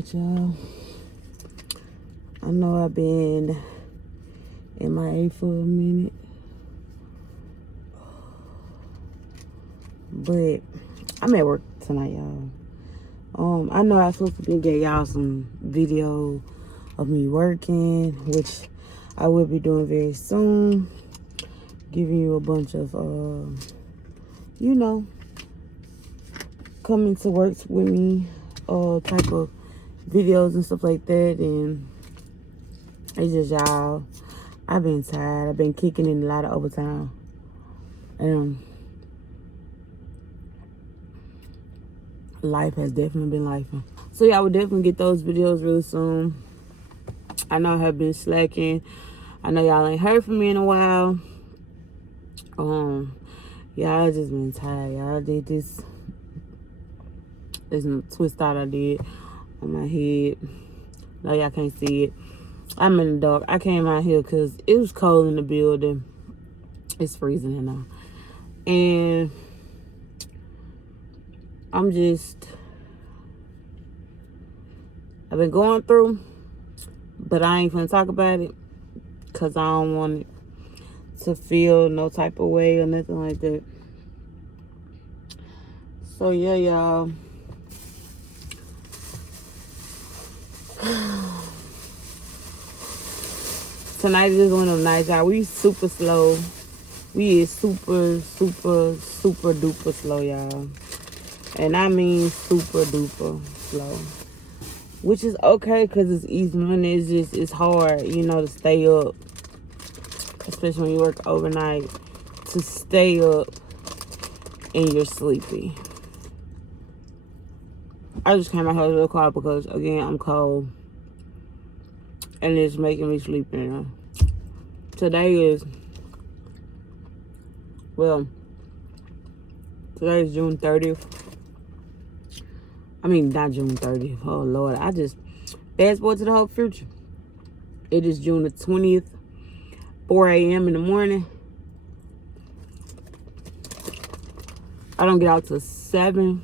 Alright, y'all. I know I've been MIA for a minute, but I'm at work tonight, y'all. I know I'm supposed to be getting y'all some video of me working, which I will be doing very soon. Giving you a bunch of, you know, coming to work with me, type of videos and stuff like that. And it's just, y'all, I've been tired. I've been kicking in a lot of overtime. Life has definitely been life. So yeah, I will definitely get those videos really soon. I know I have been slacking. I know y'all ain't heard from me in a while. Yeah, I just been tired. Y'all did this twist out I did on my head. No, y'all can't see it. I'm in the dark. I came out here because it was cold in the building. It's freezing here now. And I've been going through, but I ain't gonna talk about it because I don't want it to feel no type of way or nothing like that. So yeah, y'all. Tonight is one of them nights, y'all. We super slow. We is super duper slow, y'all. And I mean super duper slow. Which is okay because it's easy money. It's hard, you know, to stay up. Especially when you work overnight. To stay up and you're sleepy. I just came out here a little quiet because, again, I'm cold. And it's making me sleepy now. Today is June 30th. I mean, not June 30th. Oh, Lord. I just fast forward to the whole future. It is June the 20th, 4 a.m. in the morning. I don't get out till 7.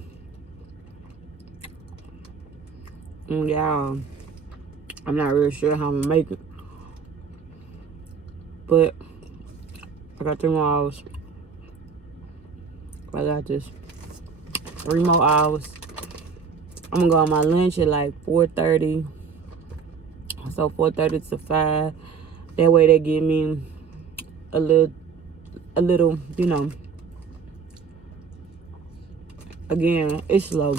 And y'all, I'm not really sure how I'm gonna make it. But I got 3 more hours. I got this 3 more hours. I'm gonna go on my lunch at like 4:30. So 4:30 to 5. That way they give me a little, you know. Again, it's slow.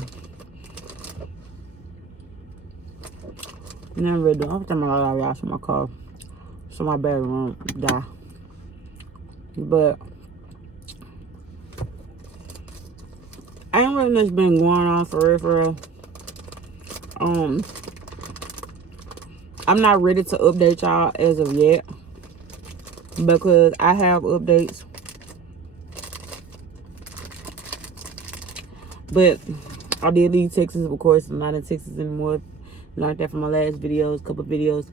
And I'm ready. I'm talking about all y'all in my car. So my battery won't die. But ain't really much been going on for real. I'm not ready to update y'all as of yet because I have updates, but I did leave Texas, of course. I'm not in Texas anymore. Learned that from my last videos, couple videos.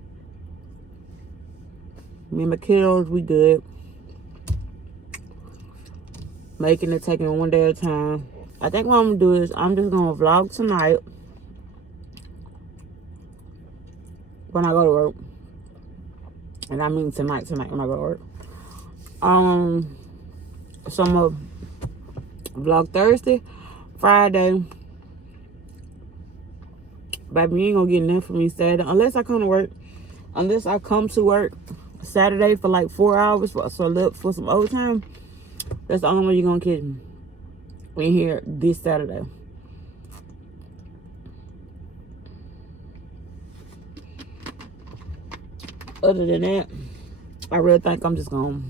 Me and my kiddos, we good. Making it, taking it one day at a time. I think what I'm gonna do is I'm just gonna vlog tonight when I go to work. And I mean tonight when I go to work. So I'm gonna vlog Thursday, Friday. Baby, you ain't gonna get nothing from me Saturday unless I come to work. Unless I come to work Saturday for like 4 hours for some overtime. That's the only way you're gonna catch me in here this Saturday. Other than that, I really think I'm just gonna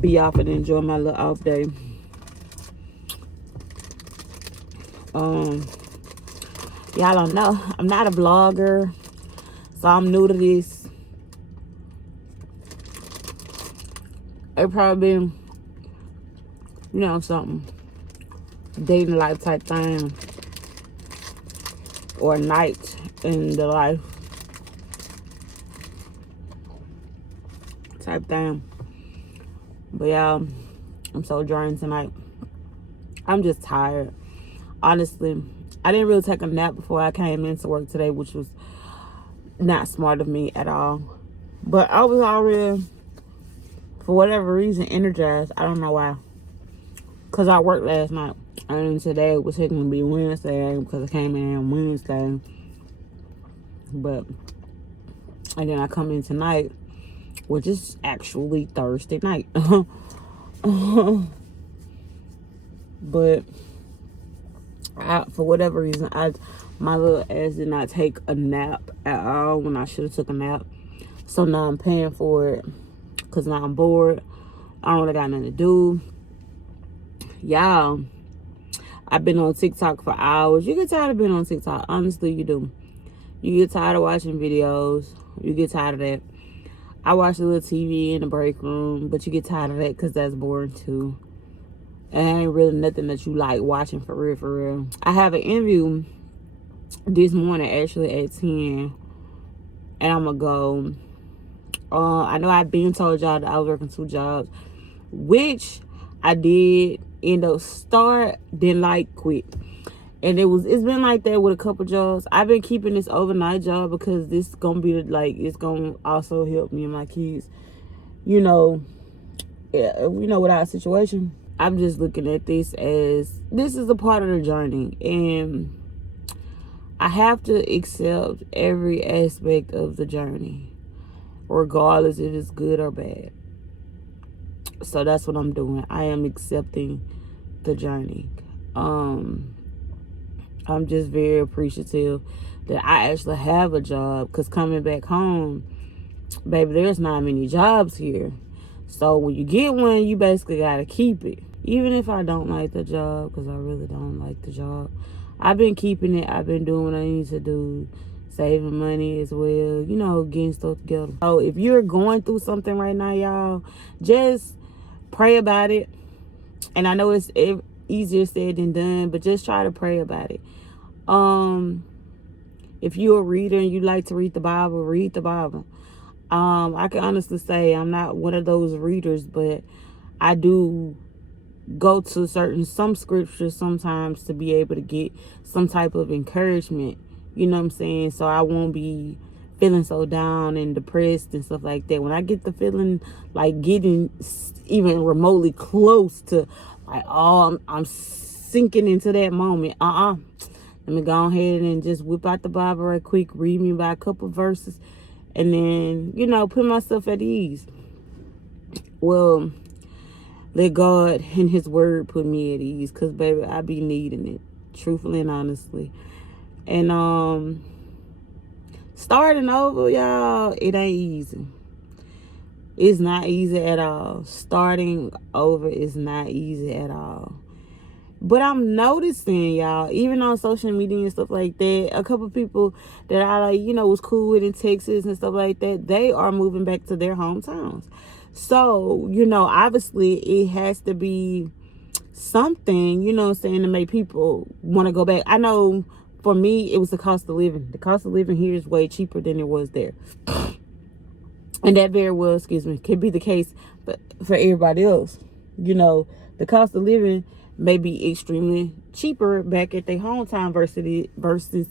be off and enjoy my little off day. Y'all don't know, I'm not a vlogger, so I'm new to this. It probably been, you know, something dating life type thing, or night in the life type thing. But y'all, I'm so drained tonight. I'm just tired. Honestly, I didn't really take a nap before I came into work today, which was not smart of me at all. But I was already, for whatever reason, energized. I don't know why. Because I worked last night. And today was going to be Wednesday because I came in on Wednesday. But, and then I come in tonight, which is actually Thursday night. But for whatever reason, my little ass did not take a nap at all when I should have took a nap. So now I'm paying for it because now I'm bored. I don't really got nothing to do. Y'all, I've been on TikTok for hours. You get tired of being on TikTok. Honestly, you do. You get tired of watching videos. You get tired of that. I watch a little TV in the break room, but you get tired of that because that's boring too. It ain't really nothing that you like watching for real, for real. I have an interview this morning, actually, at 10. And I'm going to go. I know I've been told y'all that I was working 2 jobs, which I did end up start, then like quit. And it's been like that with a couple jobs. I've been keeping this overnight job because this gonna be it's gonna also help me and my kids. You know, with our situation. I'm just looking at this as this is a part of the journey, and I have to accept every aspect of the journey, regardless if it's good or bad. So that's what I'm doing. I am accepting the journey. I'm just very appreciative that I actually have a job, because coming back home, baby, there's not many jobs here. So when you get one, you basically got to keep it. Even if I don't like the job, because I really don't like the job, I've been keeping it. I've been doing what I need to do, saving money as well, getting stuff together. So if you're going through something right now, y'all, just pray about it. And I know it's easier said than done, but just try to pray about it. If you're a reader and you like to read the Bible, read the Bible. I can honestly say I'm not one of those readers, but I do go to some scriptures sometimes to be able to get some type of encouragement. You know what I'm saying? So I won't be feeling so down and depressed and stuff like that. When I get the feeling like getting even remotely close to like, oh, I'm sinking into that moment. Let me go ahead and just whip out the Bible right quick, read me by a couple verses, and then, put myself at ease. Well, let God and his word put me at ease, because, baby, I be needing it, truthfully and honestly. And starting over, y'all, it ain't easy. It's not easy at all. Starting over is not easy at all. But I'm noticing, y'all, even on social media and stuff like that, a couple people that I was cool with in Texas and stuff like that, they are moving back to their hometowns. So, obviously it has to be something, to make people want to go back. I know for me, it was the cost of living. The cost of living here is way cheaper than it was there. And that very well, could be the case for everybody else. The cost of living may be extremely cheaper back at their hometown versus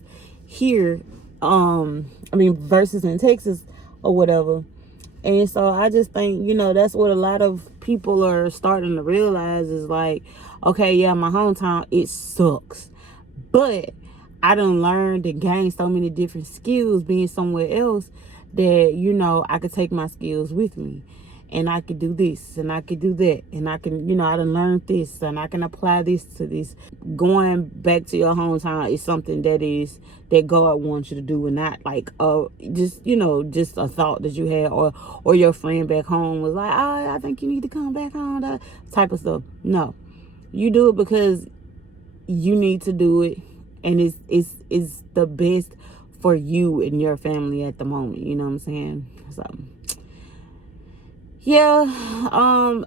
here. Versus in Texas or whatever. And so I just think, that's what a lot of people are starting to realize is like, okay, yeah, my hometown, it sucks. But I done learned and gained so many different skills being somewhere else that, I could take my skills with me. And I could do this and I could do that. And I can, I done learned this and I can apply this to this. Going back to your hometown is something that God wants you to do, and not like just a thought that you had or your friend back home was like, oh, I think you need to come back home, that type of stuff. No. You do it because you need to do it, and it's the best for you and your family at the moment. You know what I'm saying? So yeah,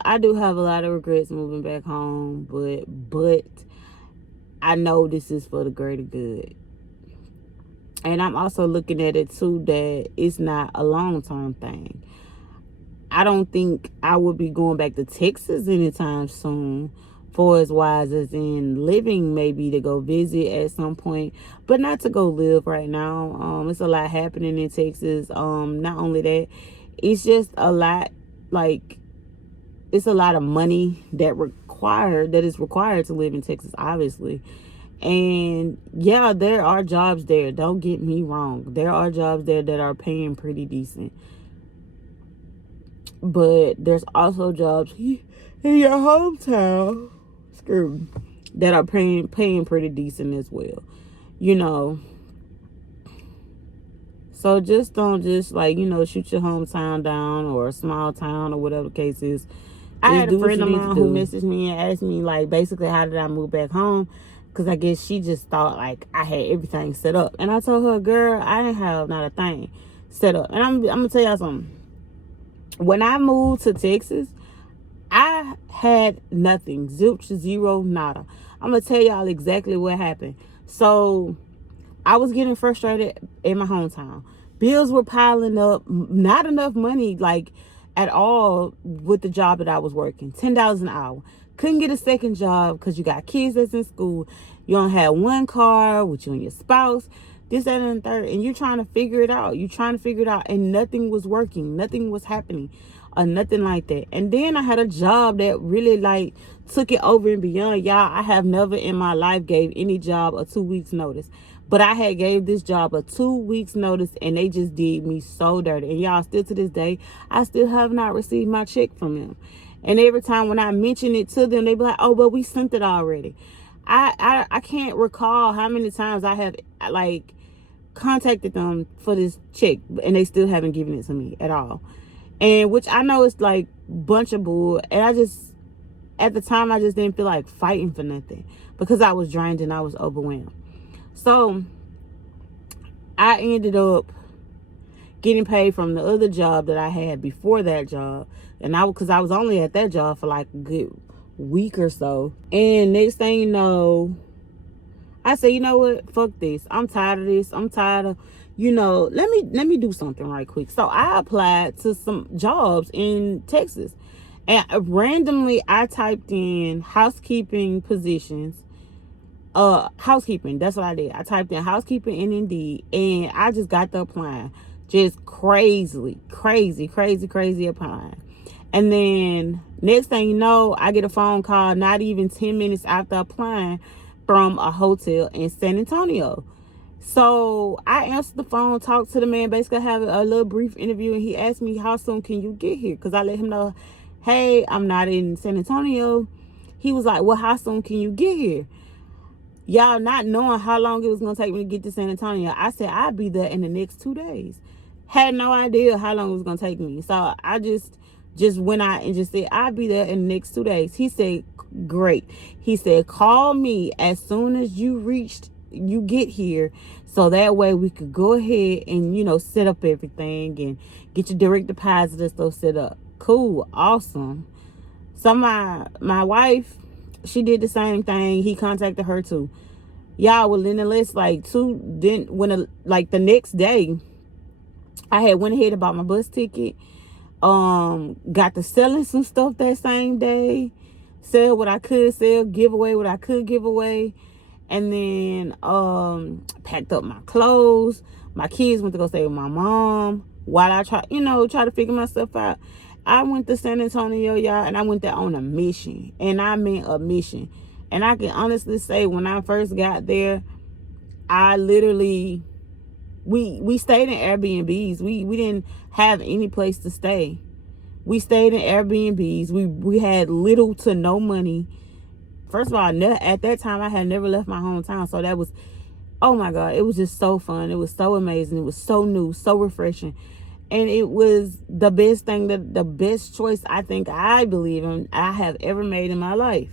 I do have a lot of regrets moving back home, but I know this is for the greater good. And I'm also looking at it too that it's not a long-term thing. I don't think I would be going back to Texas anytime soon, For as wise as in living, maybe to go visit at some point, but not to go live right now. It's a lot happening in Texas. Not only that, it's just a lot, like, it's a lot of money that is required to live in Texas, obviously. And yeah, there are jobs there. Don't get me wrong. There are jobs there that are paying pretty decent. But there's also jobs in your hometown, that are paying pretty decent as well. You know. So just don't just, like, shoot your hometown down, or a small town, or whatever the case is. I had a friend of mine who messaged me and asked me, like, basically, how did I move back home? Because I guess she just thought, like, I had everything set up. And I told her, girl, I didn't have not a thing set up. And I'm going to tell y'all something. When I moved to Texas, I had nothing. Zilch, zero, nada. I'm going to tell y'all exactly what happened. So I was getting frustrated in my hometown. Bills were piling up. Not enough money, like, at all with the job that I was working. $10 an hour. Couldn't get a second job because you got kids that's in school. You don't have one car with you and your spouse. This, that, and the third. And you're trying to figure it out. And nothing was working. Nothing was happening. Or nothing like that. And then I had a job that really, like, took it over and beyond. Y'all, I have never in my life gave any job a 2 weeks notice. But I had gave this job a 2 weeks notice, and they just did me so dirty. And y'all, still to this day, I still have not received my check from them. And every time when I mention it to them, they be like, oh, but we sent it already. I can't recall how many times I have, like, contacted them for this check, and they still haven't given it to me at all. And which I know is, like, bunch of bull. And at the time, I just didn't feel like fighting for nothing, because I was drained and I was overwhelmed. So I ended up getting paid from the other job that I had before that job. And because I was only at that job for like a good week or so. And next thing you know, I said, you know what? Fuck this. I'm tired of this. I'm tired of, let me do something right quick. So I applied to some jobs in Texas. And randomly I typed in housekeeping positions. Housekeeping, that's what I did. I typed in housekeeping in Indeed, and I just got the applying. Just crazy applying. And then next thing you know, I get a phone call not even 10 minutes after applying from a hotel in San Antonio. So I answered the phone, talked to the man, basically have a little brief interview, and he asked me, how soon can you get here? Because I let him know, hey, I'm not in San Antonio. He was like, well, how soon can you get here? Y'all, not knowing how long it was going to take me to get to San Antonio, I said I'd be there in the next 2 days. Had no idea how long it was going to take me. So I just went out and just said, I'll be there in the next 2 days. He said, great. He said, call me as soon as you get here, so that way we could go ahead and, set up everything and get your direct deposit and stuff set up. Cool. Awesome. So my wife, she did the same thing. He contacted her too. Y'all, within the list, like, the next day, I had went ahead and bought my bus ticket. Got to selling some stuff that same day. Sell what I could sell, give away what I could give away. And then packed up my clothes. My kids went to go stay with my mom while I try to figure myself out. I went to San Antonio, y'all, and I went there on a mission. And I meant a mission. And I can honestly say, when I first got there, I literally, we stayed in Airbnbs. We didn't have any place to stay. We stayed in Airbnbs. We had little to no money. First of all, at that time, I had never left my hometown. So that was, oh my God, it was just so fun. It was so amazing. It was so new, so refreshing. And it was the best choice I believe in I have ever made in my life.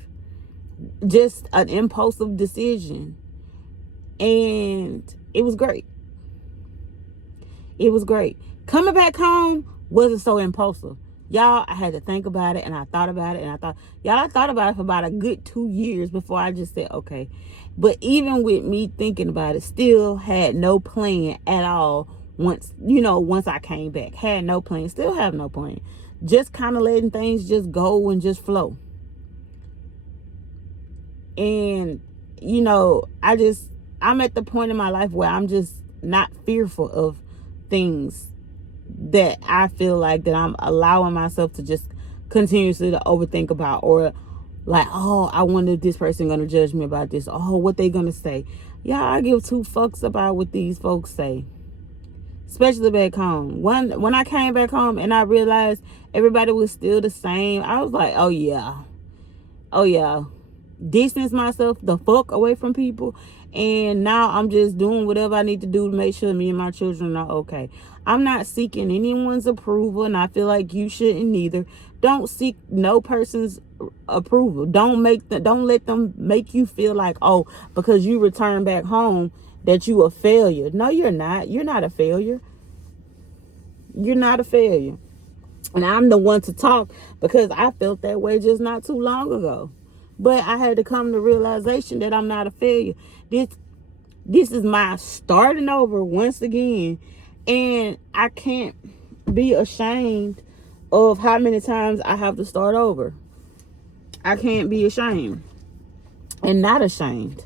Just an impulsive decision. And it was great. It was great. Coming back home wasn't so impulsive. Y'all, I had to think about it, and I thought about it, and I thought about it for about a good 2 years before I just said, okay. But even with me thinking about it, still had no plan at all. Once I came back, had no plan, still have no plan. Just kind of letting things just go and just flow. And, I'm at the point in my life where I'm just not fearful of things that I feel like that I'm allowing myself to just continuously to overthink about, or like, oh, I wonder if this person gonna judge me about this. Oh, what they gonna say? Yeah, I give two fucks about what these folks say, especially back home. When I came back home and I realized everybody was still the same, I was like, oh yeah, distance myself the fuck away from people. And now I'm just doing whatever I need to do to make sure me and my children are okay. I'm not seeking anyone's approval, and I feel like you shouldn't either. Don't seek no person's approval. Don't let them make you feel like, oh, because you return back home that you a failure. No, you're not. You're not a failure. You're not a failure. And I'm the one to talk because I felt that way just not too long ago. But I had to come to realization that I'm not a failure. This is my starting over once again. And I can't be ashamed of how many times I have to start over. I can't be ashamed and not ashamed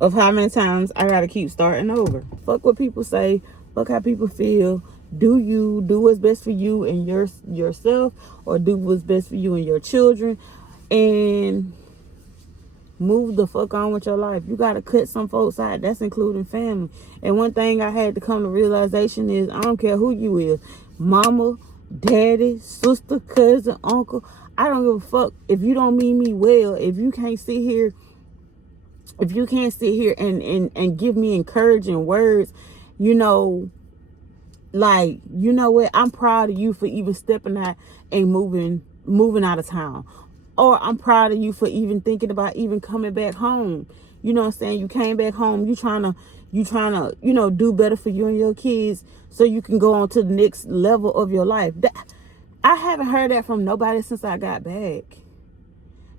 of how many times I gotta keep starting over. Fuck what people say. Fuck how people feel. Do what's best for you and yourself, or do what's best for you and your children, and move the fuck on with your life. You gotta cut some folks out. That's including family. And one thing I had to come to realization is, I don't care who you is, mama, daddy, sister, cousin, uncle. I don't give a fuck if you don't mean me well. If you can't sit here and give me encouraging words, like, you know what, I'm proud of you for even stepping out and moving out of town. Or I'm proud of you for even thinking about even coming back home. You know what I'm saying? You came back home. You trying to, do better for you and your kids so you can go on to the next level of your life. I haven't heard that from nobody since I got back.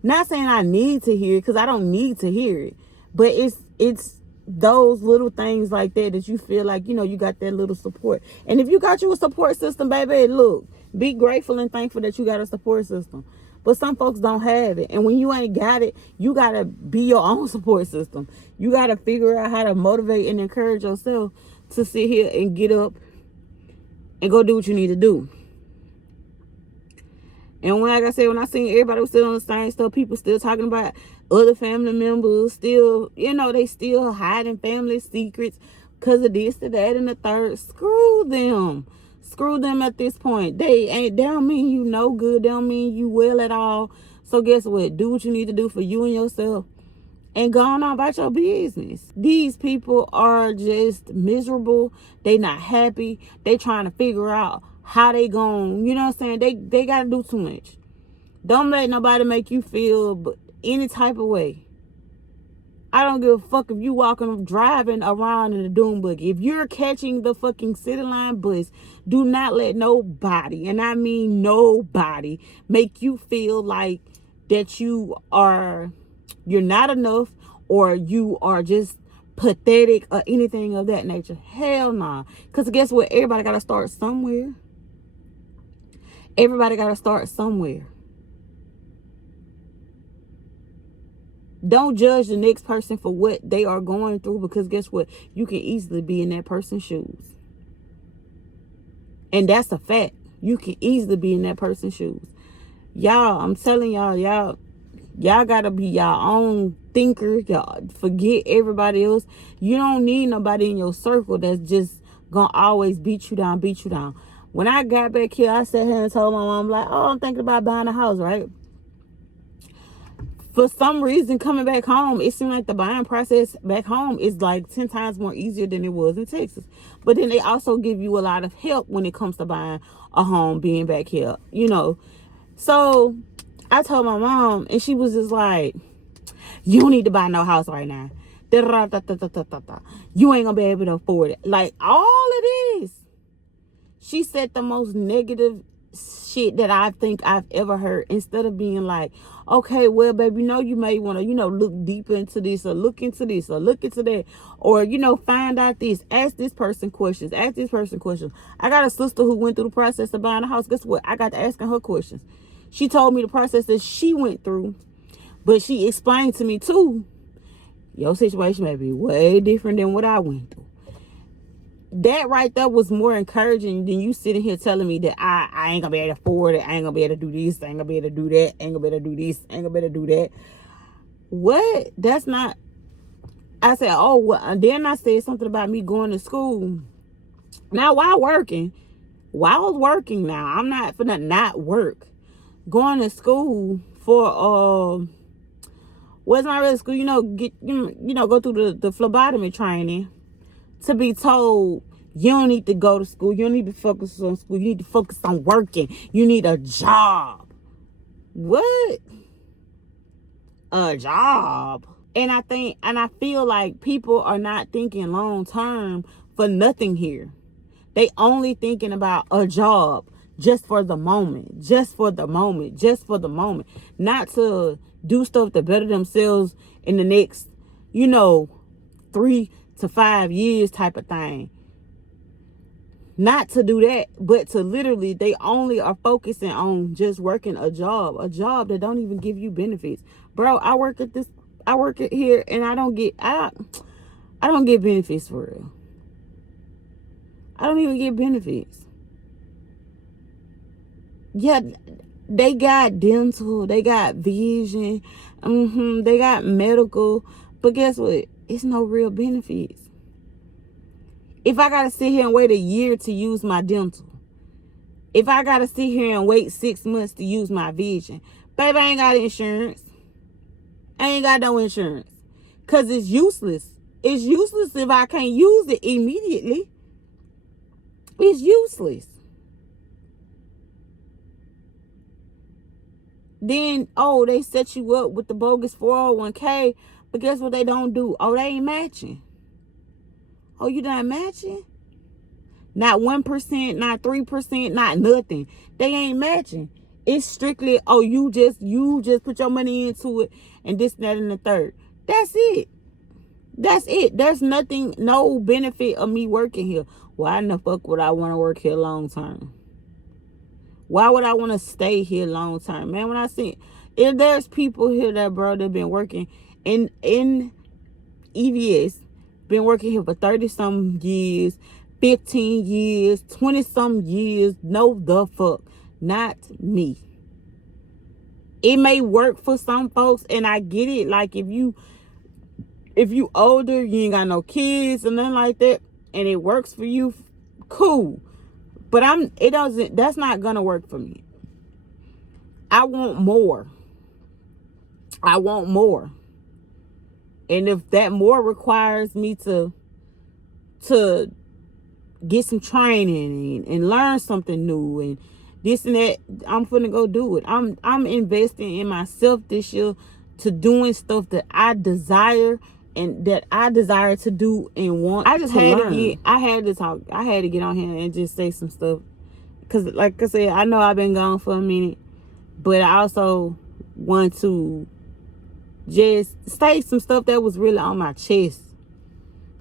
Not saying I need to hear it, because I don't need to hear it. But it's those little things like that you feel like, you got that little support. And if you got you a support system, baby, look, be grateful and thankful that you got a support system. But some folks don't have it. And when you ain't got it, you got to be your own support system. You got to figure out how to motivate and encourage yourself to sit here and get up and go do what you need to do. And like I said, when I seen everybody was still on the same stuff, people still talking about other family members, still, they still hiding family secrets because of this, that, and the third. Screw them. Screw them at this point. They don't mean you no good. They don't mean you well at all. So guess what? Do what you need to do for you and yourself and go on about your business. These people are just miserable. They not happy. They trying to figure out how they going, you know what I'm saying? They got to do too much. Don't let nobody make you feel any type of way. I don't give a fuck if you driving around in a doom buggy. If you're catching the fucking city line bus, do not let nobody, and I mean nobody, make you feel like that you're not enough, or you are just pathetic, or anything of that nature. Hell nah. Because guess what? Everybody got to start somewhere. Everybody got to start somewhere. Don't judge the next person for what they are going through, because guess what? You can easily be in that person's shoes. And that's a fact. You can easily be in that person's shoes. Y'all, I'm telling y'all got to be your own thinker. Y'all forget everybody else. You don't need nobody in your circle that's just going to always beat you down. When I got back here, I sat here and told my mom, like, oh, I'm thinking about buying a house, right? For some reason, coming back home, it seemed like the buying process back home is like 10 times more easier than it was in Texas. But then they also give you a lot of help when it comes to buying a home, being back here, So I told my mom, and she was just like, you don't need to buy no house right now. You ain't gonna be able to afford it. Like, all it is. She said the most negative shit that I think I've ever heard, instead of being like, okay, well, baby, you may want to, look deeper into this, or look into this, or look into that, or, find out this, ask this person questions. I got a sister who went through the process of buying a house. Guess what? I got to asking her questions. She told me the process that she went through But she explained to me too, your situation may be way different than what I went through. That right there was more encouraging than you sitting here telling me that I ain't gonna be able to afford it. I ain't gonna be able to do this. I ain't gonna be able to do that. I ain't gonna be able to do this. I ain't gonna be able to do that. What? That's not. I said, oh, well, then I said something about me going to school. Now, while I was working now, I'm not finna not work. Going to school for, where's my real school? Go through the phlebotomy training to be told you don't need to go to school. You don't need to focus on school. You need to focus on working. You need a job. What? A job. And I feel like people are not thinking long term for nothing here. They only thinking about a job just for the moment, not to do stuff to better themselves in the next, 3 to 5 years type of thing. Not to do that, but to literally, they only are focusing on just working a job that don't even give you benefits. Bro, I work at here and I don't get benefits for real. I don't even get benefits. Yeah, they got dental, they got vision, they got medical, but guess what? It's no real benefits. If I gotta sit here and wait a year to use my dental, if I gotta sit here and wait 6 months to use my vision, baby, I ain't got insurance. I ain't got no insurance. Because it's useless. It's useless if I can't use it immediately. It's useless. Then, they set you up with the bogus 401k. But guess what they don't do? Oh, they ain't matching. Oh, you not matching? Not 1%, not 3%, not nothing. They ain't matching. It's strictly, you just put your money into it and this, that, and the third. That's it. There's nothing, no benefit of me working here. Why in the fuck would I want to work here long term? Why would I want to stay here long term? Man, when I see, if there's people here that been working in EVS, been working here for 30-some years, 15 years, 20-some years, no the fuck. Not me. It may work for some folks, and I get it. Like, if you older, you ain't got no kids and nothing like that, and it works for you, cool. But that's not gonna work for me. I want more. And if that more requires me to get some training and learn something new and this and that, I'm finna go do it. I'm investing in myself this year to doing stuff that I desire and that I desire to do and want. I just had to get on here and just say some stuff. Cause like I said, I know I've been gone for a minute, but I also want to just say some stuff that was really on my chest.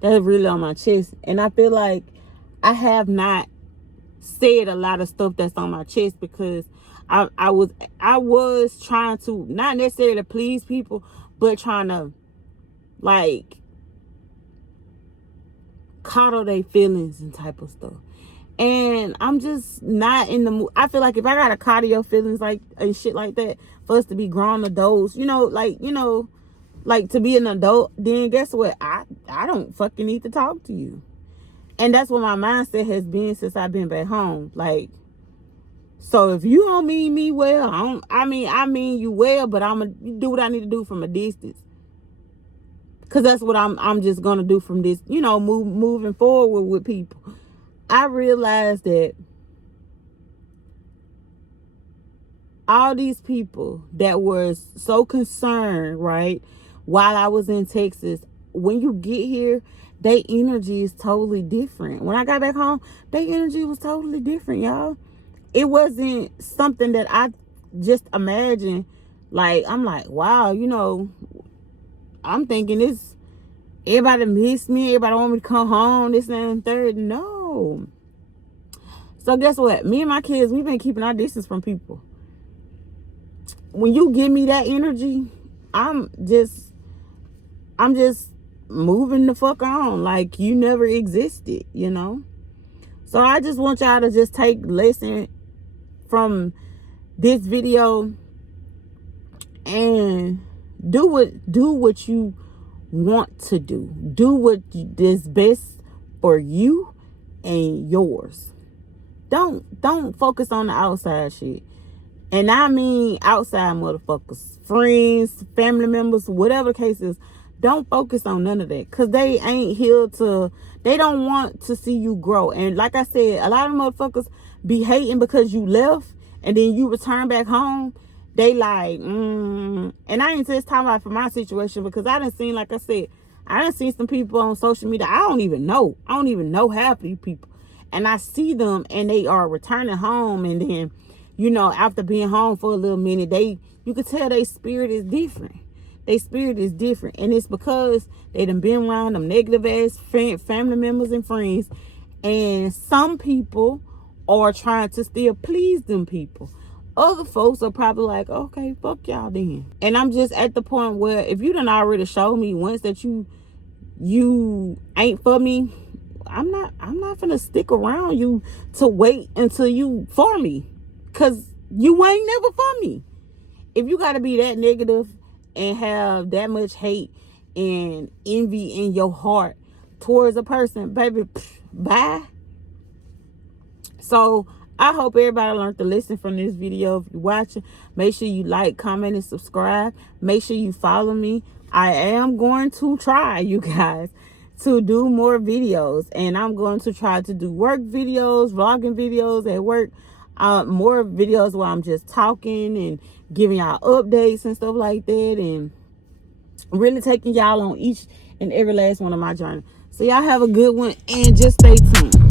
And I feel like I have not said a lot of stuff that's on my chest because I was trying to not necessarily please people, but trying to like coddle their feelings and type of stuff. And I'm just not in the mood. I feel like if I gotta coddle your feelings like and shit like that for us to be grown adults, like to be an adult, then guess what? I don't fucking need to talk to you. And that's what my mindset has been since I've been back home. Like, so if you don't mean me well, I mean you well, but I'm gonna do what I need to do from a distance. Cause that's what I'm just gonna do from this, moving forward with people. I realized that all these people that were so concerned, right, while I was in Texas, when you get here, their energy is totally different. When I got back home, their energy was totally different, y'all. It wasn't something that I just imagined. Like, I'm like, wow, I'm thinking this, everybody miss me, everybody want me to come home, this and third. No. So guess what? Me and my kids, we've been keeping our distance from people. When you give me that energy, I'm just moving the fuck on like you never existed, you know. So I just want y'all to just take lesson from this video and do what you want to do. Do what is best for you and yours. Don't focus on the outside shit. And I mean outside motherfuckers, friends, family members, whatever the case is. Don't focus on none of that, because they ain't here to, they don't want to see you grow. And like I said, a lot of motherfuckers be hating because you left and then you return back home. They like, and I ain't just talking about for my situation, because I done seen, like I said, I done seen some people on social media I don't even know half of these people. And I see them and they are returning home, and then, you know, after being home for a little minute, you can tell their spirit is different. Their spirit is different. And it's because they done been around them negative ass family members and friends. And some people are trying to still please them people. Other folks are probably like, okay, fuck y'all then. And I'm just at the point where if you done already showed me once that you ain't for me, I'm not gonna stick around you to wait until you for me. Cause you ain't never for me. If you gotta be that negative and have that much hate and envy in your heart towards a person, baby, bye. So I hope everybody learned to listen from this video. If you're watching, make sure you like, comment, and subscribe. Make sure you follow me. I am going to try, you guys, to do more videos. And I'm going to try to do work videos, vlogging videos at work. More videos where I'm just talking and giving y'all updates and stuff like that. And really taking y'all on each and every last one of my journey. So y'all have a good one and just stay tuned.